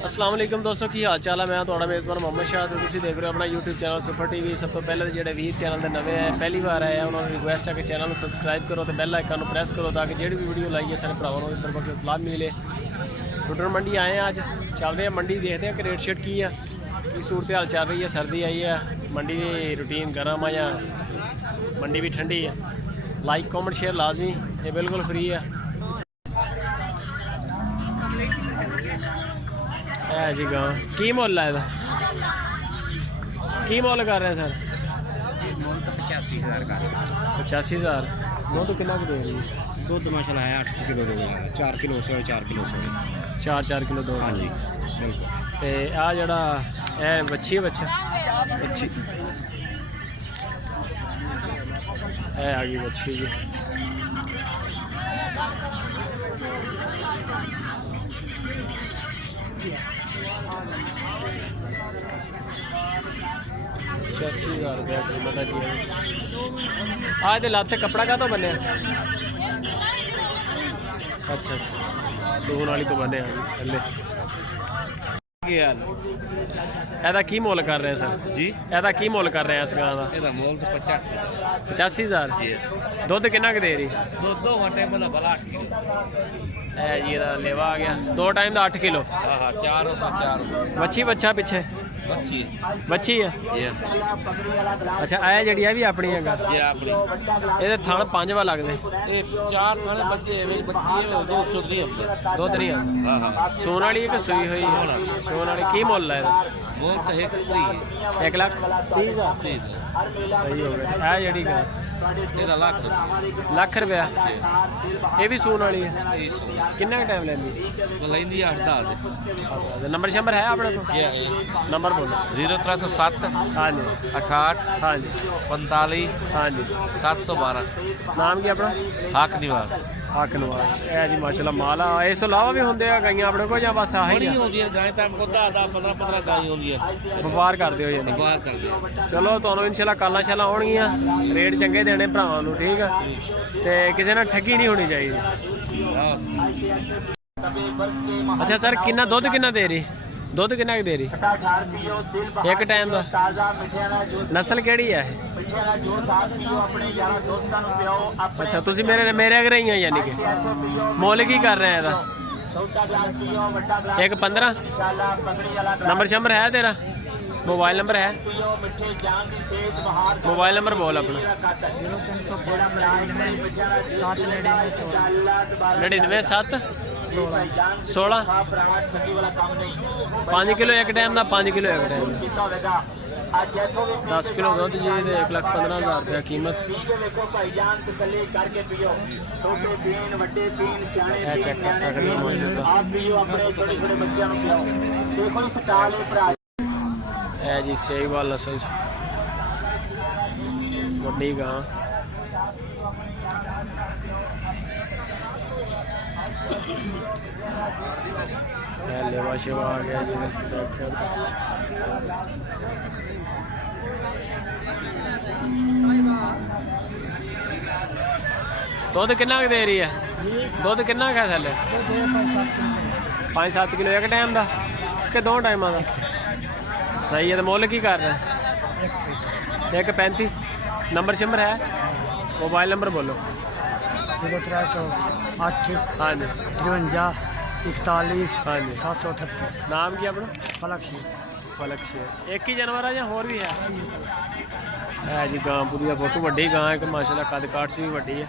अस्सलाम वालेकुम दोस्तों की हाल चाल है। मैं थोड़ा मेज़बान मोहम्मद शाह तो तुम देख रहे हो अपना यूट्यूब चैनल सुपर टीवी। सब तो पहले जो वीर चैनल के नवे है पहली बार आए उन्होंने रिक्वेस्ट है कि चैनल को सबसक्राइब करो तो बेल आइकन प्रेस करो ताकि जो भी वीडियो लाई है सारे भरावान को इधर पर लाभ मिले। टुटर मंडी आए हैं, अज चलते हैं मंडी, देखते हैं कि रेट शेट की है, की सूरत हाल चल रही है। सर्दी आई है, मंडी की रूटीन गर्म है या मंडी भी ठंडी है। लाइक कॉमेंट शेयर लाजमी, ये बिल्कुल फ्री है। है जी गां की मुल है ਇਹਦਾ की मुल कर रहे हैं सर? मुल तो 85,000 का 85,000। दुध कितना दे रही है? दुध माशाल्लाह है 8 किलो दे 4 किलो से 4 किलो से 4 किलो दो। हाँ जी बिल्कुल। ते आ जड़ा है बच्ची है, बच्चा अच्छी है आ गई बच्ची जी। ₹86,000 कीमत है जी। आज लाते कपड़ा का तो बने। अच्छा सून वाली तो बने थले। ਇਹਦਾ ਕੀ ਮੁੱਲ ਕਰ ਰਹੇ ਸਰ ਜੀ? ਇਹਦਾ ਕੀ ਮੁੱਲ ਕਰ ਰਹੇ ਆ ਇਸ ਗਾਂ ਦਾ? ਇਹਦਾ ਮੁੱਲ ਤਾਂ 85,000 ਜੀ। ਦੁੱਧ ਕਿੰਨਾ ਕੁ ਦੇ ਰਹੀ? ਦੁੱਧ 2 ਟਾਈਮ ਦਾ ਭਲਾ 8 ਕਿਲੋ ਹੈ ਜੀ। ਇਹਦਾ ਲੇਵਾ ਆ ਗਿਆ 2 ਟਾਈਮ ਦਾ 8 ਕਿਲੋ। ਹਾਂ 4 ਮੱਛੀ ਬੱਚਾ ਪਿੱਛੇ ਬੱਚੀ ਬੱਚੀ ਹੈ ਜੀ। ਅੱਛਾ ਇਹ ਜਿਹੜੀ ਆ ਵੀ ਆਪਣੀ ਹੈਗਾ ਜੀ ਆਪਣੀ। ਇਹਦੇ ਥਣ 5 ਵਾ ਲੱਗਦੇ। ਇਹ 4 ਥਾਣੇ ਬੱਚੇ ਵਿੱਚ ਬੱਚੀ ਹੈ 200 ਨਹੀਂ ਹੁੰਦੇ। ਦੁੱਧ ਨਹੀਂ ਆਉਂਦਾ। ਹਾਂ ਸੂਣ ਵਾਲੀ ਇੱਕ ਸੂਈ ਹੋਈ ਹੈ। ਸੂਣ ਵਾਲੀ ਕੀ ਮੁੱਲ ਹੈ ਇਹਦਾ? ਮੁੱਲ ਤਾਂ 1 1,30,000 ਸਹੀ ਹੋ ਗਿਆ। ਇਹ ਜਿਹੜੀ ਗਾ ਇਹਦਾ ਲੱਖ ਰੁਪਇਆ। ਇਹ ਵੀ ਸੂਣ ਵਾਲੀ ਹੈ। ਇਹ ਕਿੰਨਾ ਟਾਈਮ ਲੈਂਦੀ? ਲੈਂਦੀ 8 ਨੰਬਰ ਸ਼ੰਬਰ ਹੈ ਆਪਣੇ ਕੋਲ? ਜੀ ਨੰਬਰ ਬੋਲੋ। 0307 ਹਾਂਜੀ 68 ਹਾਂਜੀ 45 ਹਾਂਜੀ 712। ਨਾਮ ਕੀ ਆਪਣਾ? ਹੱਕ ਨਿਵਾਸ ਹੱਕ ਨਵਾਜ਼। ਇਹ ਜੀ ਮਾਸ਼ਾਅੱਲਾ ਮਾਲ ਆ। ਇਸ ਤੋਂ ਇਲਾਵਾ ਵੀ ਹੁੰਦੇ ਆ ਗਾਈਆਂ ਆਪਣੇ ਕੋਲ ਜਾਂ ਬਸ ਆਹੀ ਬੜੀ ਆ? ਹੁੰਦੀ ਹੈ ਗਾਂ ਤਾਂ ਖੁਦਾ ਦਾ 15 ਗਾਂ ਹੁੰਦੀ ਹੈ। ਵਪਾਰ ਕਰਦੇ ਹੋ ਜੀ? ਵਪਾਰ ਕਰਦੇ ਆ। ਚਲੋ ਤੁਹਾਨੂੰ ਇਨਸ਼ਾਅੱਲਾ ਕਾਲਾਂ ਸ਼ਾਲਾਂ ਆਉਣਗੀਆਂ, ਰੇਟ ਚੰਗੇ ਦੇਣੇ ਭਰਾਵਾਂ ਨੂੰ, ਠੀਕ ਆ? ਤੇ ਕਿਸੇ ਨਾਲ ਠੱਗੀ ਨਹੀਂ ਹੋਣੀ ਚਾਹੀਦੀ। ਅੱਛਾ ਸਰ ਕਿੰਨਾ ਦੁੱਧ ਕਿੰਨਾ ਦੇ ਰਹੀ? ਦੁੱਧ ਕਿੰਨਾ ਕੁ ਦੇ ਰਹੀ ਇੱਕ ਟਾਈਮ ਦਾ? ਨਸਲ ਕਿਹੜੀ ਹੈ ਇਹ? ਅੱਛਾ ਤੁਸੀਂ ਮੇਰੇ ਅਗਰ ਹੀ ਹੋ ਯਾਨੀ ਕਿ ਮੁੱਲ ਕੀ ਕਰ ਰਹੇ ਆ ਇਹਦਾ? 1,15। ਨੰਬਰ ਸ਼ੰਬਰ ਹੈ ਤੇਰਾ? मोबाइल नंबर है? मोबाइल नंबर बोल अपना। 99 7 16 5 किलो एक टाइम का। 5 किलो एक टाइम 10 किलो दुध जी। 1,15,000 रुपया कीमत। चेक कर सकते है जी। सहीवाल नस्ल वड्डी गां। लेवा शेवा आ गया जी। दुध कितना दे रही है? दुध कितना है थले? 5-7 किलो एक टाइम का कि 2 टाइम का? सही है। तो मुੱਲ की कर रहे हैं? 1,35। नंबर शंबर है? मोबाइल नंबर बोलो। 0308 हाँ जी 53 41 हाँ जी 738। नाम की अपना? फलक शेर। फलक शेर। एक ही जानवर है या होर भी है जी? गां पूरी फोटो वड्डी गां है कि माशाल्लाह कद काट से भी वड्डी है।